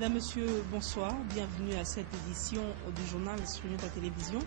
Madame, Monsieur, bonsoir. Bienvenue à cette édition du journal sur la télévision.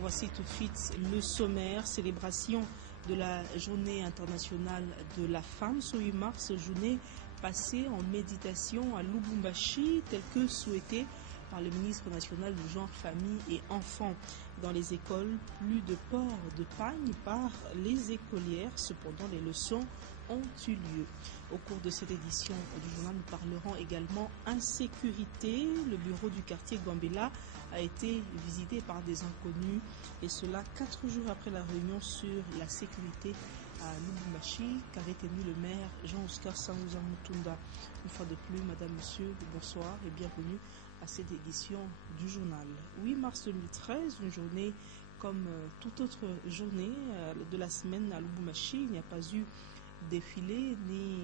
Voici tout de suite le sommaire. Célébration de la journée internationale de la femme ce 8 mars, journée passée en méditation à Lubumbashi, tel que souhaité par le ministre national du genre, famille et enfants. Dans les écoles, plus de port de pagne par les écolières. Cependant, les leçons ont eu lieu. Au cours de cette édition du journal, nous parlerons également insécurité. Le bureau du quartier Gambela a été visité par des inconnus, et cela 4 jours après la réunion sur la sécurité à Lubumbashi qu'avait tenu le maire Jean-Oscar Sanouza Mutunda. Une fois de plus, Madame, Monsieur, bonsoir et bienvenue à cette édition du journal. 8 mars 2013, une journée comme toute autre journée de la semaine à Lubumbashi. Il n'y a pas eu défilé ni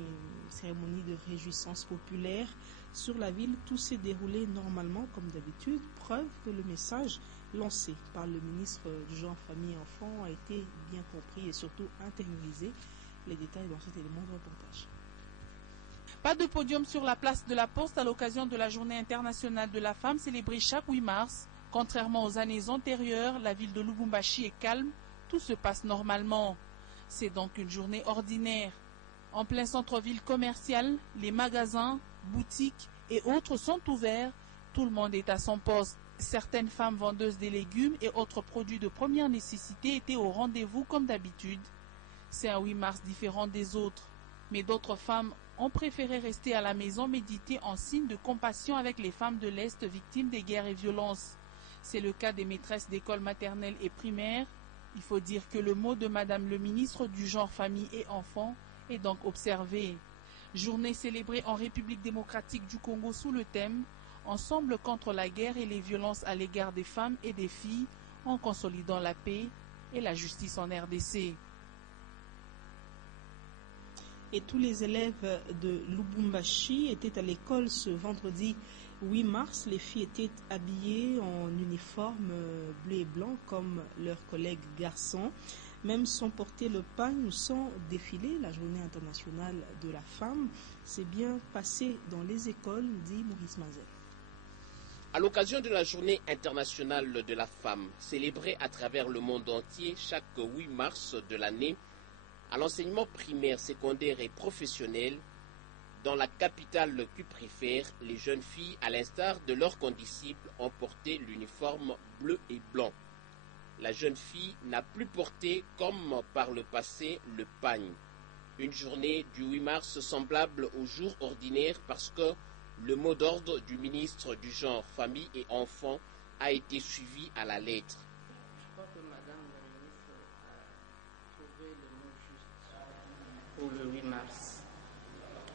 cérémonie de réjouissance populaire sur la ville. Tout s'est déroulé normalement comme d'habitude, preuve que le message lancé par le ministre du genre, famille et enfants a été bien compris et surtout intériorisé. Les détails dans cet élément de reportage. Pas de podium sur la place de la Poste à l'occasion de la journée internationale de la femme célébrée chaque 8 mars. Contrairement aux années antérieures, la ville de Lubumbashi est calme, tout se passe normalement. C'est donc une journée ordinaire. En plein centre-ville commercial, les magasins, boutiques et autres sont ouverts. Tout le monde est à son poste. Certaines femmes vendeuses des légumes et autres produits de première nécessité étaient au rendez-vous comme d'habitude. C'est un 8 mars différent des autres. Mais d'autres femmes ont préféré rester à la maison méditer en signe de compassion avec les femmes de l'Est victimes des guerres et violences. C'est le cas des maîtresses d'école maternelle et primaire. Il faut dire que le mot de Madame le ministre du genre, famille et enfants est donc observé. Journée célébrée en République démocratique du Congo sous le thème « Ensemble contre la guerre et les violences à l'égard des femmes et des filles en consolidant la paix et la justice en RDC ». Et tous les élèves de Lubumbashi étaient à l'école ce vendredi 8 mars. Les filles étaient habillées en uniforme bleu et blanc comme leurs collègues garçons. Même sans porter le pagne ou sans défiler, la journée internationale de la femme s'est bien passée dans les écoles, dit Maurice Mazel. À l'occasion de la journée internationale de la femme, célébrée à travers le monde entier chaque 8 mars de l'année, à l'enseignement primaire, secondaire et professionnel, dans la capitale cuprifère, les jeunes filles, à l'instar de leurs condisciples, ont porté l'uniforme bleu et blanc. La jeune fille n'a plus porté, comme par le passé, le pagne. Une journée du 8 mars semblable au jour ordinaire parce que le mot d'ordre du ministre du genre, famille et enfants a été suivi à la lettre. Je crois que Madame la ministre a trouvé le mot juste pour le 8 mars.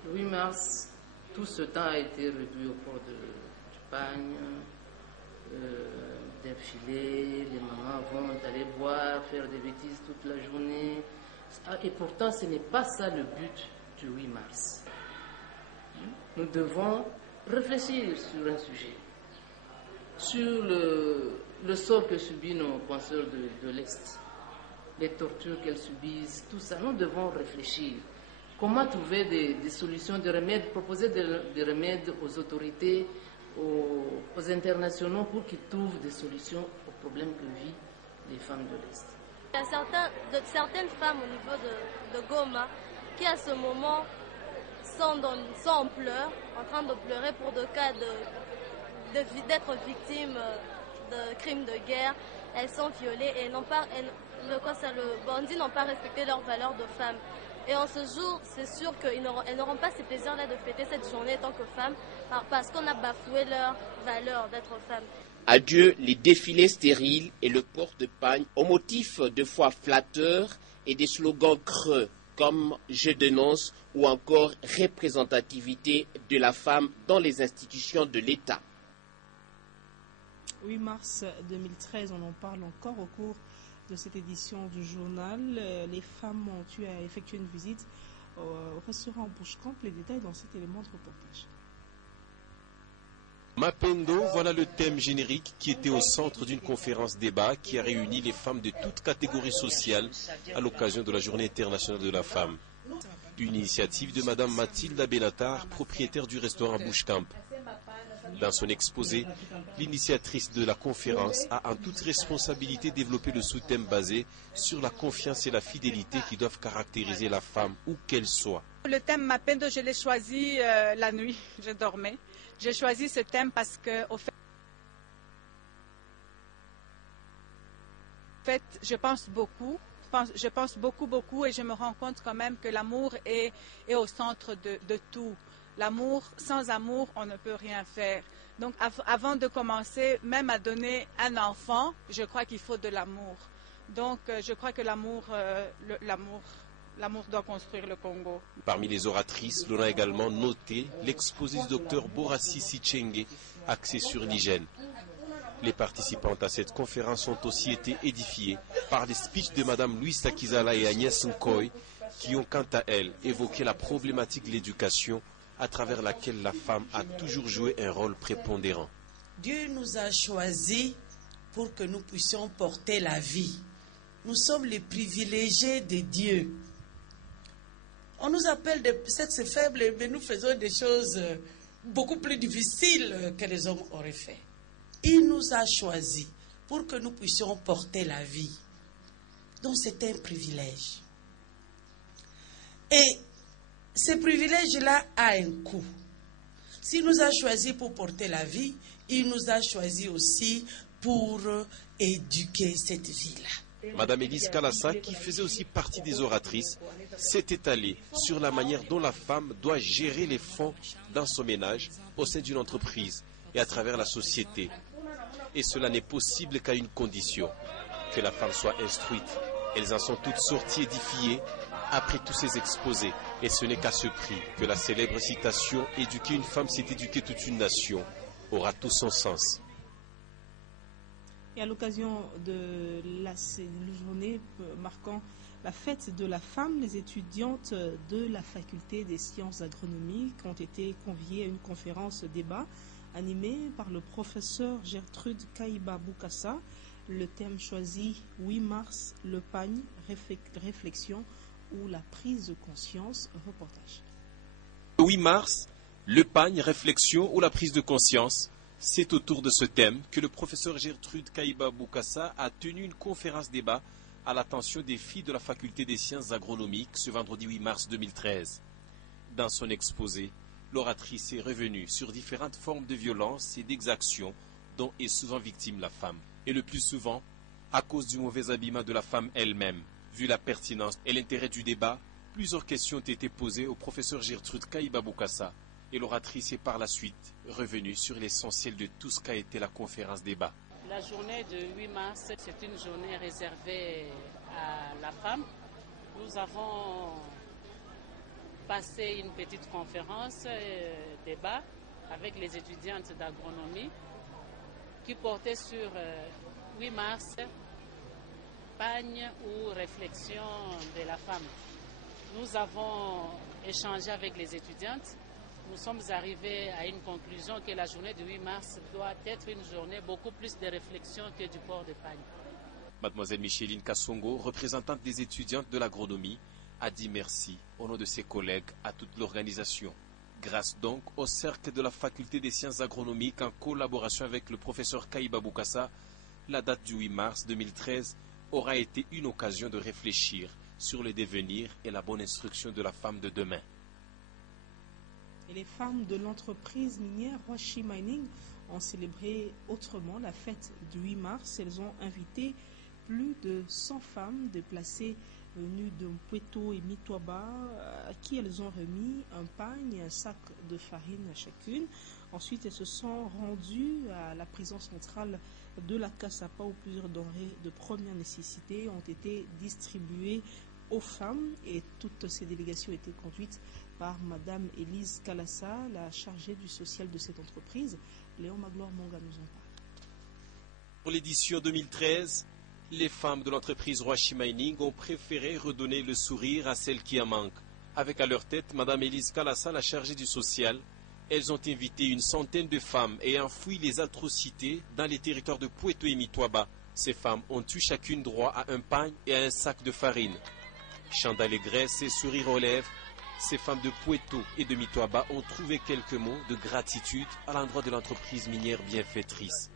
Le 8 mars, tout ce temps a été réduit au cours du pagne, défilé, les mamans vont aller boire, faire des bêtises toute la journée. Et pourtant, ce n'est pas ça le but du 8 mars. Nous devons réfléchir sur un sujet, sur le sort que subissent nos penseurs de l'Est, les tortures qu'elles subissent, tout ça. Nous devons réfléchir. Comment trouver des solutions, des remèdes, proposer des remèdes aux autorités, aux internationaux pour qu'ils trouvent des solutions aux problèmes que vivent les femmes de l'Est. Il y a certaines femmes au niveau de Goma qui à ce moment sont en pleurs, en train de pleurer pour des cas d'être victimes de crimes de guerre. Elles sont violées et le bandit n'ont pas respecté leurs valeurs de femmes. Et en ce jour, c'est sûr qu'elles n'auront pas ce plaisir-là de fêter cette journée en tant que femmes parce qu'on a bafoué leur valeur d'être femmes. Adieu les défilés stériles et le port de pagne au motif de fois flatteurs et des slogans creux comme « Je dénonce » ou encore « Représentativité de la femme dans les institutions de l'État ». 8 mars 2013, on en parle encore au cours de cette édition du journal. Les femmes ont eu à effectuer une visite au restaurant Bushcamp. Les détails dans cet élément de reportage. Mapendo, voilà le thème générique qui était au centre d'une conférence débat qui a réuni les femmes de toutes catégories sociales à l'occasion de la Journée internationale de la femme. Une initiative de Madame Mathilde Bellatar, propriétaire du restaurant Bushcamp. Dans son exposé, l'initiatrice de la conférence a en toute responsabilité développé le sous-thème basé sur la confiance et la fidélité qui doivent caractériser la femme, où qu'elle soit. Le thème Mapendo, je l'ai choisi la nuit, je dormais. J'ai choisi ce thème parce que, au fait, je pense beaucoup et je me rends compte quand même que l'amour est au centre de tout. L'amour, sans amour, on ne peut rien faire. Donc, avant de commencer, même à donner un enfant, je crois qu'il faut de l'amour. Donc, je crois que l'amour doit construire le Congo. Parmi les oratrices, l'on a également noté l'exposé du docteur Borassi Sichenge, axé sur l'hygiène. Les participantes à cette conférence ont aussi été édifiées par les speeches de Mme Louise Takizala et Agnès Nkoy, qui ont quant à elles évoqué la problématique de l'éducation à travers laquelle la femme a toujours joué un rôle prépondérant. Dieu nous a choisis pour que nous puissions porter la vie. Nous sommes les privilégiés de Dieu. On nous appelle des sexes faibles, mais nous faisons des choses beaucoup plus difficiles que les hommes auraient fait. Il nous a choisis pour que nous puissions porter la vie. Donc c'est un privilège. Et ce privilège-là a un coût. S'il nous a choisis pour porter la vie, il nous a choisis aussi pour éduquer cette vie-là. Madame Élise Kalassa, qui faisait aussi partie des oratrices, s'est étalée sur la manière dont la femme doit gérer les fonds dans son ménage, au sein d'une entreprise et à travers la société. Et cela n'est possible qu'à une condition, que la femme soit instruite. Elles en sont toutes sorties édifiées après tous ces exposés. Et ce n'est qu'à ce prix que la célèbre citation « Éduquer une femme, c'est éduquer toute une nation » aura tout son sens. Et à l'occasion de la journée marquant la fête de la femme, les étudiantes de la faculté des sciences agronomiques ont été conviées à une conférence débat animée par le professeur Gertrude Kaiba Boukassa. Le thème choisi 8 mars, le pagne, réflexion ou la prise de conscience, reportage. 8 mars, le pagne, réflexion ou la prise de conscience. C'est autour de ce thème que le professeur Gertrude Kaiba Boukassa a tenu une conférence débat à l'attention des filles de la faculté des sciences agronomiques ce vendredi 8 mars 2013. Dans son exposé, l'oratrice est revenue sur différentes formes de violence et d'exaction dont est souvent victime la femme. Et le plus souvent, à cause du mauvais habillement de la femme elle-même. Vu la pertinence et l'intérêt du débat, plusieurs questions ont été posées au professeur Gertrude Kaiba Boukassa. Et l'oratrice est par la suite revenue sur l'essentiel de tout ce qu'a été la conférence débat. La journée de 8 mars, c'est une journée réservée à la femme. Nous avons passé une petite conférence débat avec les étudiantes d'agronomie qui portait sur 8 mars, pagne ou réflexion de la femme. Nous avons échangé avec les étudiantes. Nous sommes arrivés à une conclusion que la journée du 8 mars doit être une journée beaucoup plus de réflexion que du port de pagne. Mademoiselle Micheline Kassongo, représentante des étudiantes de l'agronomie, a dit merci au nom de ses collègues à toute l'organisation. Grâce donc au cercle de la faculté des sciences agronomiques en collaboration avec le professeur Kaiba Boukassa, la date du 8 mars 2013 aura été une occasion de réfléchir sur le devenir et la bonne instruction de la femme de demain. Et les femmes de l'entreprise minière Rwashi Mining ont célébré autrement la fête du 8 mars. Elles ont invité plus de 100 femmes déplacées venues de Mpweto et Mitwaba, à qui elles ont remis un pagne et un sac de farine à chacune. Ensuite, elles se sont rendues à la prison centrale de la Kassapa où plusieurs denrées de première nécessité ont été distribuées aux femmes et toutes ces délégations étaient conduites par Madame Élise Kalassa, la chargée du social de cette entreprise. Léon Magloire Monga nous en parle. Pour l'édition 2013, les femmes de l'entreprise Rwashi Mining ont préféré redonner le sourire à celles qui en manquent. Avec à leur tête Madame Élise Kalassa, la chargée du social, elles ont invité une centaine de femmes ayant fui les atrocités dans les territoires de Mpweto et Mitwaba. Ces femmes ont eu chacune droit à un pagne et à un sac de farine. Chant d'allégresse et sourire aux lèvres, Ces femmes de Pueto et de Mitoaba ont trouvé quelques mots de gratitude à l'endroit de l'entreprise minière bienfaitrice.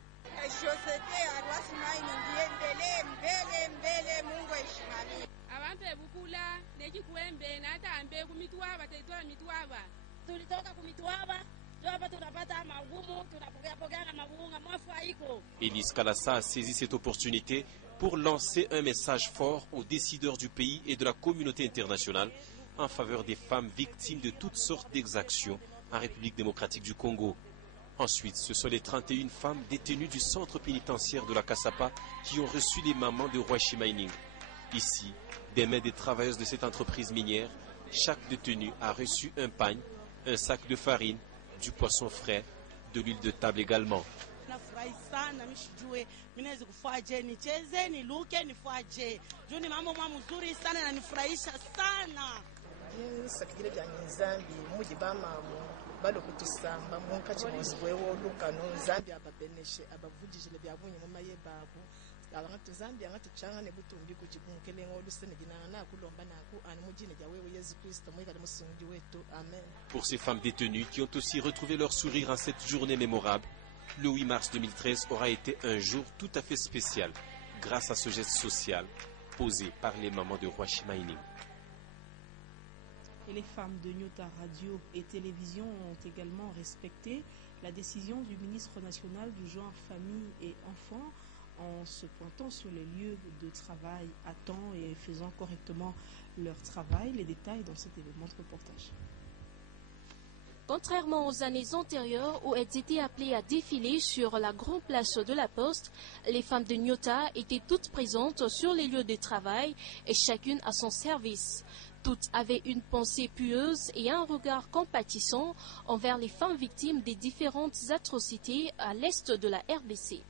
Elise Kalassa a saisi cette opportunité pour lancer un message fort aux décideurs du pays et de la communauté internationale en faveur des femmes victimes de toutes sortes d'exactions en République démocratique du Congo. Ensuite, ce sont les 31 femmes détenues du centre pénitentiaire de la Kasapa qui ont reçu les mamans de Rwashi Mining. Ici, des mains des travailleuses de cette entreprise minière, chaque détenue a reçu un pagne, un sac de farine, du poisson frais, de l'huile de table également. Pour ces femmes détenues qui ont aussi retrouvé leur sourire en cette journée mémorable, le 8 mars 2013 aura été un jour tout à fait spécial grâce à ce geste social posé par les mamans de Rwashi Mining. Et les femmes de Nyota Radio et Télévision ont également respecté la décision du ministre national du genre, famille et enfants en se pointant sur les lieux de travail à temps et faisant correctement leur travail. Les détails dans cet événement de reportage. Contrairement aux années antérieures où elles étaient appelées à défiler sur la grande place de la Poste, les femmes de Nyota étaient toutes présentes sur les lieux de travail et chacune à son service. Toutes avaient une pensée pieuse et un regard compatissant envers les femmes victimes des différentes atrocités à l'est de la RDC.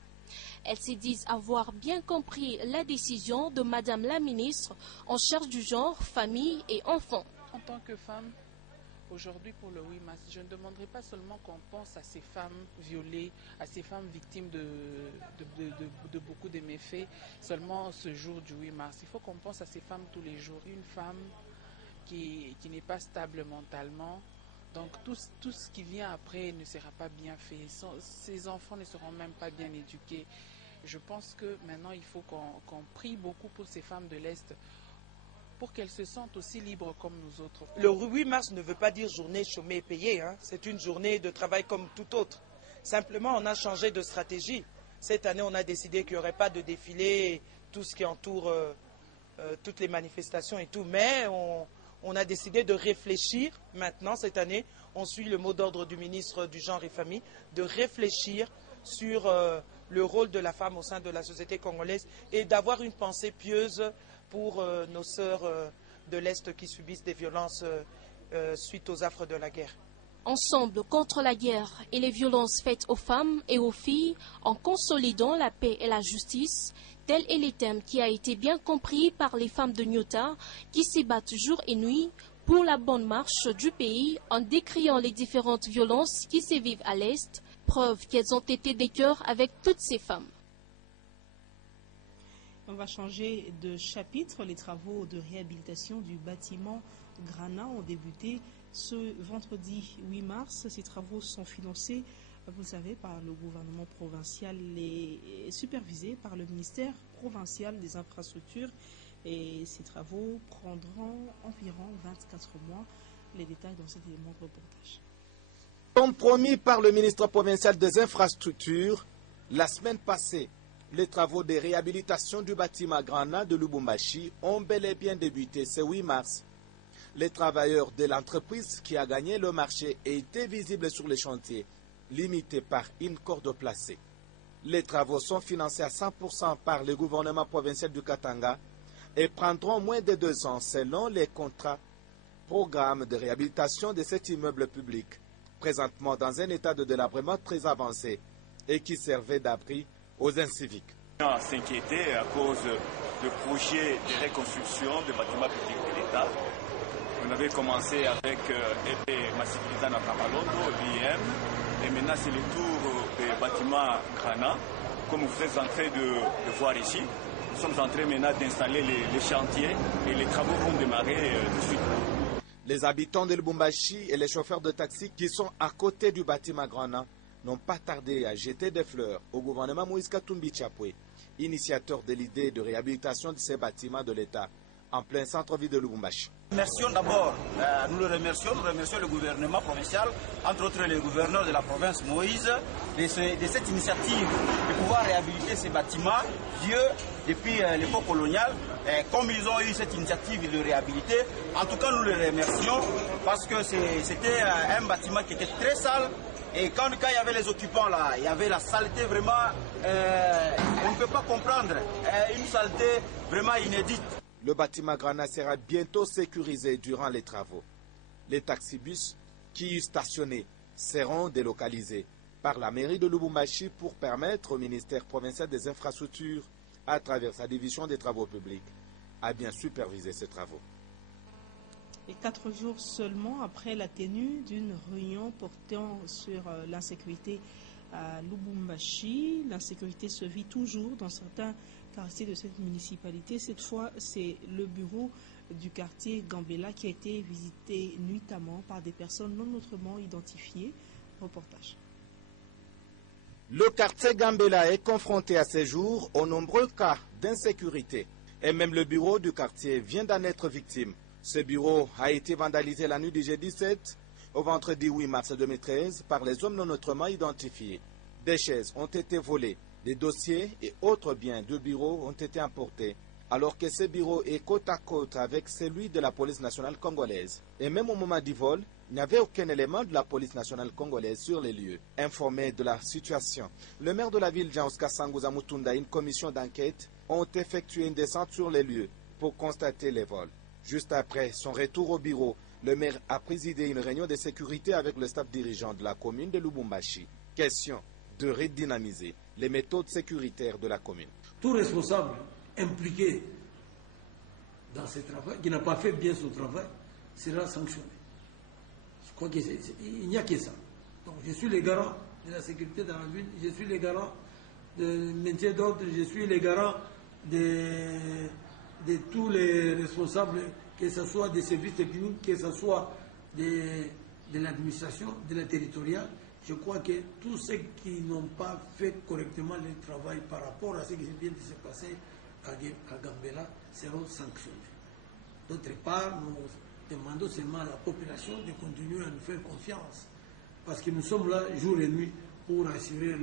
Elles se disent avoir bien compris la décision de Madame la ministre en charge du genre, famille et enfants. En tant que femme, aujourd'hui pour le 8 mars, je ne demanderai pas seulement qu'on pense à ces femmes violées, à ces femmes victimes de beaucoup de méfaits, seulement ce jour du 8 mars. Il faut qu'on pense à ces femmes tous les jours. Une femme qui n'est pas stable mentalement, donc tout ce qui vient après ne sera pas bien fait. Ses enfants ne seront même pas bien éduqués. Je pense que maintenant il faut qu'on prie beaucoup pour ces femmes de l'Est, pour qu'elles se sentent aussi libres comme nous autres. Le 8 mars ne veut pas dire journée chômée et payée, hein. C'est une journée de travail comme tout autre. Simplement, on a changé de stratégie. Cette année, on a décidé qu'il n'y aurait pas de défilé, tout ce qui entoure toutes les manifestations et tout. Mais on a décidé de réfléchir maintenant, cette année, on suit le mot d'ordre du ministre du Genre et Famille, de réfléchir sur le rôle de la femme au sein de la société congolaise et d'avoir une pensée pieuse pour nos sœurs de l'Est qui subissent des violences suite aux affres de la guerre. Ensemble contre la guerre et les violences faites aux femmes et aux filles, en consolidant la paix et la justice, tel est le thème qui a été bien compris par les femmes de Nyota qui s'y battent jour et nuit pour la bonne marche du pays en décriant les différentes violences qui se vivent à l'Est, preuve qu'elles ont été des cœurs avec toutes ces femmes. On va changer de chapitre. Les travaux de réhabilitation du bâtiment Grana ont débuté ce vendredi 8 mars. Ces travaux sont financés, vous le savez, par le gouvernement provincial et supervisés par le ministère provincial des infrastructures. Et ces travaux prendront environ 24 mois. Les détails dans cet élément de reportage. Comme promis par le ministre provincial des infrastructures, la semaine passée, les travaux de réhabilitation du bâtiment Grana de Lubumbashi ont bel et bien débuté ce 8 mars. Les travailleurs de l'entreprise qui a gagné le marché étaient visibles sur les chantiers, limités par une corde placée. Les travaux sont financés à 100% par le gouvernement provincial du Katanga et prendront moins de 2 ans selon les contrats programme de réhabilitation de cet immeuble public, présentement dans un état de délabrement très avancé et qui servait d'abri aux inciviques. On s'inquiétait à cause du projet de reconstruction des bâtiments publics de l'État. On avait commencé avec Massibilizana Kamalondo, l'IM, et maintenant c'est le tour des bâtiments Grana, comme vous êtes en train de voir ici. Nous sommes en train maintenant d'installer les chantiers et les travaux vont démarrer tout de suite. Les habitants de Lubumbashi et les chauffeurs de taxi qui sont à côté du bâtiment Grana n'ont pas tardé à jeter des fleurs au gouvernement Moïse Katumbi Chapwe, initiateur de l'idée de réhabilitation de ces bâtiments de l'État en plein centre-ville de Lubumbashi. Remercions d'abord, nous remercions le gouvernement provincial, entre autres le gouverneur de la province Moïse, de cette initiative de pouvoir réhabiliter ces bâtiments vieux depuis l'époque coloniale. Et comme ils ont eu cette initiative de le réhabiliter, en tout cas nous les remercions parce que c'était un bâtiment qui était très sale. Et quand il y avait les occupants là, il y avait la saleté vraiment, on ne peut pas comprendre, une saleté vraiment inédite. Le bâtiment Grana sera bientôt sécurisé durant les travaux. Les taxibus qui y stationnaient seront délocalisés par la mairie de Lubumbashi pour permettre au ministère provincial des infrastructures, à travers sa division des travaux publics, à bien superviser ces travaux. Et 4 jours seulement après la tenue d'une réunion portant sur l'insécurité à Lubumbashi, l'insécurité se vit toujours dans certains quartiers de cette municipalité. Cette fois, c'est le bureau du quartier Gambela qui a été visité nuitamment par des personnes non autrement identifiées. Reportage. Le quartier Gambela est confronté à ces jours aux nombreux cas d'insécurité. Et même le bureau du quartier vient d'en être victime. Ce bureau a été vandalisé la nuit du jeudi 17 au vendredi 8 mars 2013 par les hommes non autrement identifiés. Des chaises ont été volées, des dossiers et autres biens de bureaux ont été emportés, alors que ce bureau est côte à côte avec celui de la police nationale congolaise. Et même au moment du vol, il n'y avait aucun élément de la police nationale congolaise sur les lieux. Informé de la situation, le maire de la ville, Jean-Oscar Sangouza Mutunda, et une commission d'enquête ont effectué une descente sur les lieux pour constater les vols. Juste après son retour au bureau, le maire a présidé une réunion de sécurité avec le staff dirigeant de la commune de Lubumbashi. Question de redynamiser les méthodes sécuritaires de la commune. Tout responsable impliqué dans ce travail, qui n'a pas fait bien son travail, sera sanctionné. Je crois qu'il n'y a que ça. Donc je suis le garant de la sécurité dans la ville, je suis le garant de maintien d'ordre, je suis le garant de tous les responsables, que ce soit des services techniques, que ce soit de l'administration, de la territoriale. Je crois que tous ceux qui n'ont pas fait correctement le travail par rapport à ce qui vient de se passer à Gambela seront sanctionnés. D'autre part, nous demandons seulement à la population de continuer à nous faire confiance, parce que nous sommes là jour et nuit pour assurer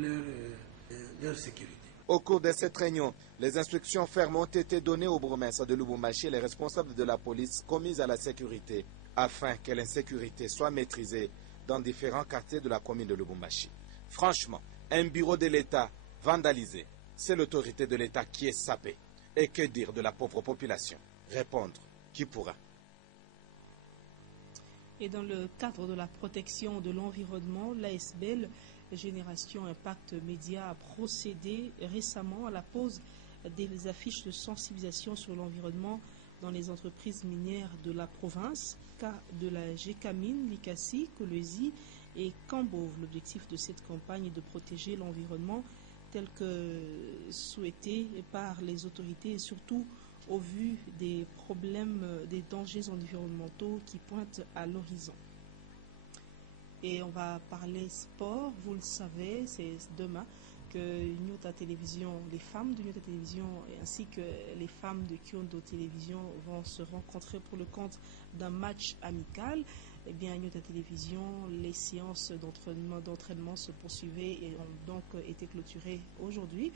leur sécurité. Au cours de cette réunion, les instructions fermes ont été données au bourgmestre de Lubumbashi et les responsables de la police commis à la sécurité, afin que l'insécurité soit maîtrisée dans différents quartiers de la commune de Lubumbashi. Franchement, un bureau de l'État vandalisé, c'est l'autorité de l'État qui est sapée. Et que dire de la pauvre population? Répondre, qui pourra? Et dans le cadre de la protection de l'environnement, l'ASBL Génération Impact Média a procédé récemment à la pose des affiches de sensibilisation sur l'environnement dans les entreprises minières de la province, cas de la Gécamine, Likasi, Kolwezi et Cambove. L'objectif de cette campagne est de protéger l'environnement tel que souhaité par les autorités et surtout au vu des problèmes, des dangers environnementaux qui pointent à l'horizon. Et on va parler sport, vous le savez, c'est demain que Nyota Télévision, les femmes de Nyota Télévision ainsi que les femmes de Kyondo Télévision vont se rencontrer pour le compte d'un match amical. Eh bien, Nyota Télévision, les séances d'entraînement se poursuivaient et ont donc été clôturées aujourd'hui.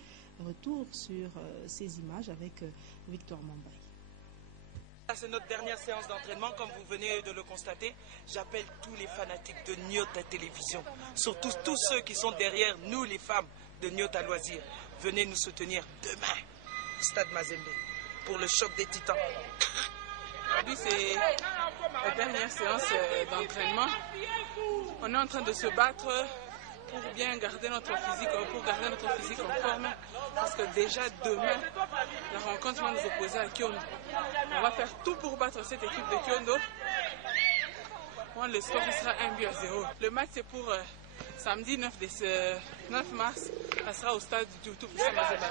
Retour sur ces images avec Victor Mambaye. C'est notre dernière séance d'entraînement, comme vous venez de le constater. J'appelle tous les fanatiques de Nyota Télévision, surtout tous ceux qui sont derrière nous, les femmes de Nyota Loisirs. Venez nous soutenir demain au Stade Mazembe pour le choc des titans. Aujourd'hui, c'est la dernière séance d'entraînement. On est en train de se battre pour bien garder notre physique en forme, parce que déjà demain, la rencontre va nous opposer à Kyondo. On va faire tout pour battre cette équipe de Kyondo. Bon, le score sera 1-0. Le match c'est pour samedi 9 mars. Ça sera au stade du tout-puissant Mazembe.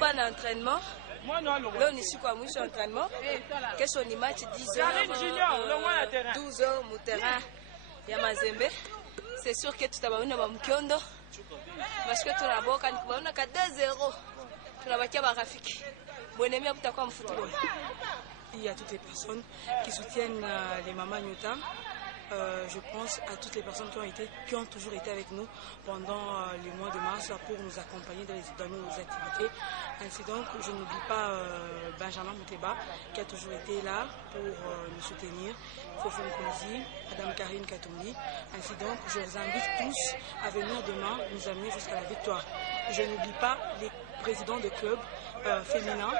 hapa na entraînement. Leo ni siku ya mwisho ya entraînement. Kesho ni match 10h, 12h mu terrain ya Mazembe. C'est sûr que tutabaona ba Mkiondo. Parce que tunaboka ni kubaona ka 2-0. Tunabakia barafiki. Mwenemi kutakuwa mu football. Il y a toutes les personnes qui soutiennent les mamans Nyota. Je pense à toutes les personnes qui ont toujours été avec nous pendant les mois de mars pour nous accompagner dans nos activités. Ainsi donc, je n'oublie pas Benjamin Mouteba qui a toujours été là pour nous soutenir, Fofon Konzi, Madame Karine Katoumi. Ainsi donc, je vous invite tous à venir demain nous amener jusqu'à la victoire. Je n'oublie pas les présidents de clubs féminins.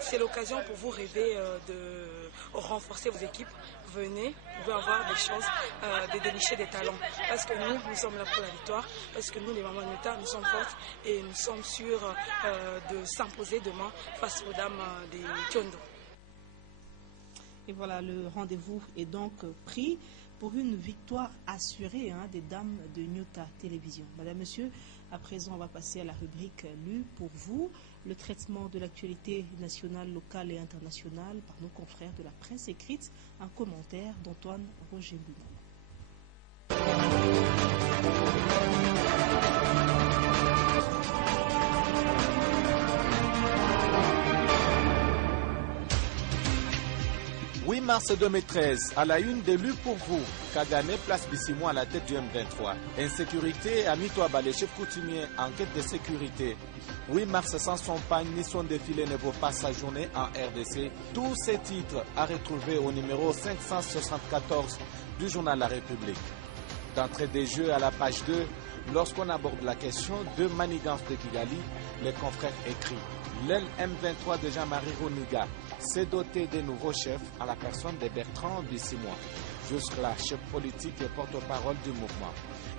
C'est l'occasion pour vous rêver de renforcer vos équipes. Venez, vous pouvez avoir des chances de dénicher des talents. Parce que nous sommes là pour la victoire. Parce que nous, les mamans de l'État, nous sommes fortes et nous sommes sûrs de s'imposer demain face aux dames des Kiondo. Et voilà, le rendez-vous est donc pris pour une victoire assurée des dames de Nyota Télévision. Madame, Monsieur, à présent, on va passer à la rubrique lue pour vous. Le traitement de l'actualité nationale, locale et internationale par nos confrères de la presse écrite. Un commentaire d'Antoine Roger Boumou. « 8 mars 2013, à la une de Lu pour vous, Kagame place Bissimo à la tête du M23. Insécurité, Amitoaba, les chefs coutumiers, enquête de sécurité. 8 mars sans son pagne ni son défilé ne vaut pas sa journée en RDC. Tous ces titres à retrouver au numéro 574 du journal La République. D'entrée des jeux à la page 2, lorsqu'on aborde la question de manigance de Kigali, les confrères écrits. L'aile M23 de Jean-Marie Roniga s'est doté des nouveaux chefs à la personne de Bertrand Bissimo. Jusque-là, chef politique et porte-parole du mouvement.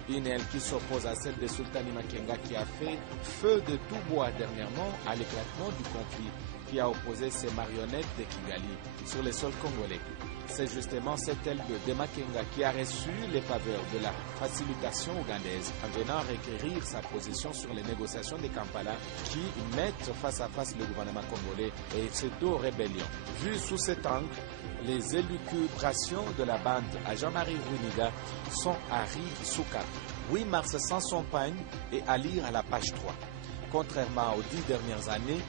Une aile qui s'oppose à celle de Sultani Makenga qui a fait feu de tout bois dernièrement à l'éclatement du conflit qui a opposé ses marionnettes de Kigali sur les sols congolais. C'est justement cette aile de Makenga qui a reçu les faveurs de la facilitation ougandaise en venant requérir sa position sur les négociations de Kampala qui mettent face à face le gouvernement congolais et pseudo-rébellion. Vu sous cet angle, les élucubrations de la bande à Jean-Marie Runiga sont à rire sous cap. 8 mars sans son pagne et à lire à la page 3. Contrairement aux 10 dernières années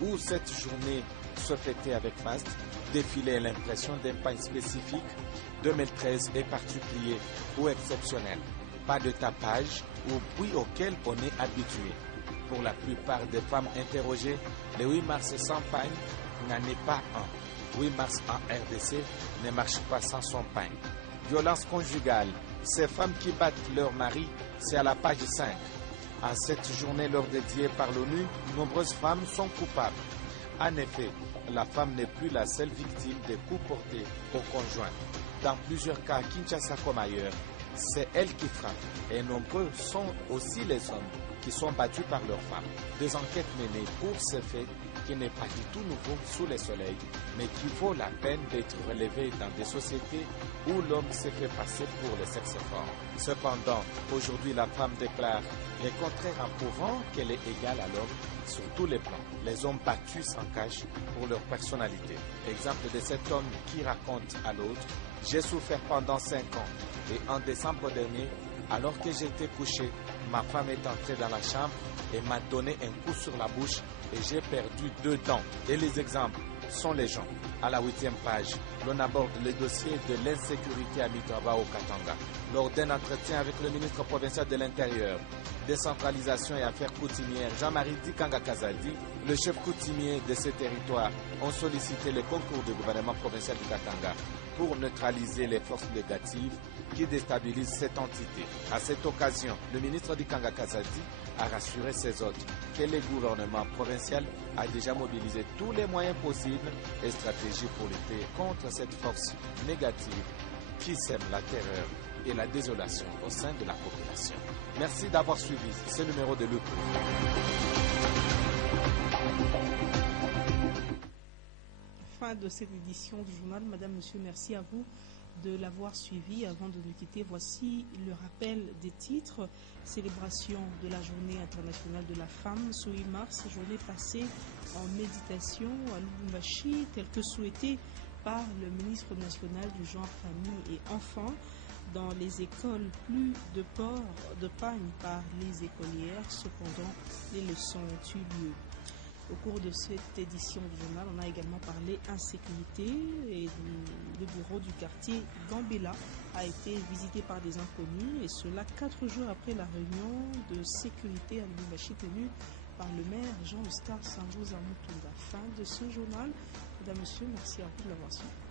où cette journée se fêtait avec faste, défilait l'impression d'un pagne spécifique, 2013 est particulier ou exceptionnel. Pas de tapage ou bruit auquel on est habitué. Pour la plupart des femmes interrogées, le 8 mars sans pagne n'en est pas un. 8 mars en RDC ne marche pas sans son pagne. Violence conjugale, ces femmes qui battent leur mari, c'est à la page 5. En cette journée leur dédiée par l'ONU, nombreuses femmes sont coupables. En effet, la femme n'est plus la seule victime des coups portés au conjoint. Dans plusieurs cas, Kinshasa comme ailleurs, c'est elle qui frappe. Et nombreux sont aussi les hommes qui sont battus par leurs femmes. Des enquêtes menées pour ce fait qui n'est pas du tout nouveau sous le soleil, mais qui vaut la peine d'être relevé dans des sociétés où l'homme s'est fait passer pour le sexe fort. Cependant, aujourd'hui, la femme déclare le contraire en prouvant qu'elle est égale à l'homme sur tous les plans. Les hommes battus s'en cachent pour leur personnalité. Exemple de cet homme qui raconte à l'autre « J'ai souffert pendant 5 ans et en décembre dernier, alors que j'étais couché, ma femme est entrée dans la chambre et m'a donné un coup sur la bouche et j'ai perdu 2 dents. » Et les exemples sont les gens. À la 8e page, l'on aborde le dossier de l'insécurité à Mitaba au Katanga. Lors d'un entretien avec le ministre provincial de l'Intérieur, décentralisation et affaires coutumières, Jean-Marie Dikanga Kazadi, le chef coutumier de ces territoires, ont sollicité le concours du gouvernement provincial du Katanga pour neutraliser les forces négatives qui déstabilisent cette entité. À cette occasion, le ministre Dikanga Kazadi a rassuré ses hôtes que le gouvernement provincial a déjà mobilisé tous les moyens possibles et stratégies pour lutter contre cette force négative qui sème la terreur et la désolation au sein de la population. Merci d'avoir suivi ce numéro de Luc. Fin de cette édition du journal. Madame, Monsieur, merci à vous de l'avoir suivi. Avant de nous quitter, voici le rappel des titres. Célébration de la Journée internationale de la femme ce 8 mars, journée passée en méditation à Lubumbashi, tel que souhaité par le ministre national du genre, famille et enfants. Dans les écoles, plus de port de pagne par les écolières. Cependant, les leçons ont eu lieu. Au cours de cette édition du journal, on a également parlé insécurité et le bureau du quartier Gambela a été visité par des inconnus, et cela 4 jours après la réunion de sécurité à Lubumbashi tenue par le maire Jean-Oscar Sanjoza Mutunga. Fin de ce journal. Mesdames, Messieurs, merci à vous de l'avoir suivi.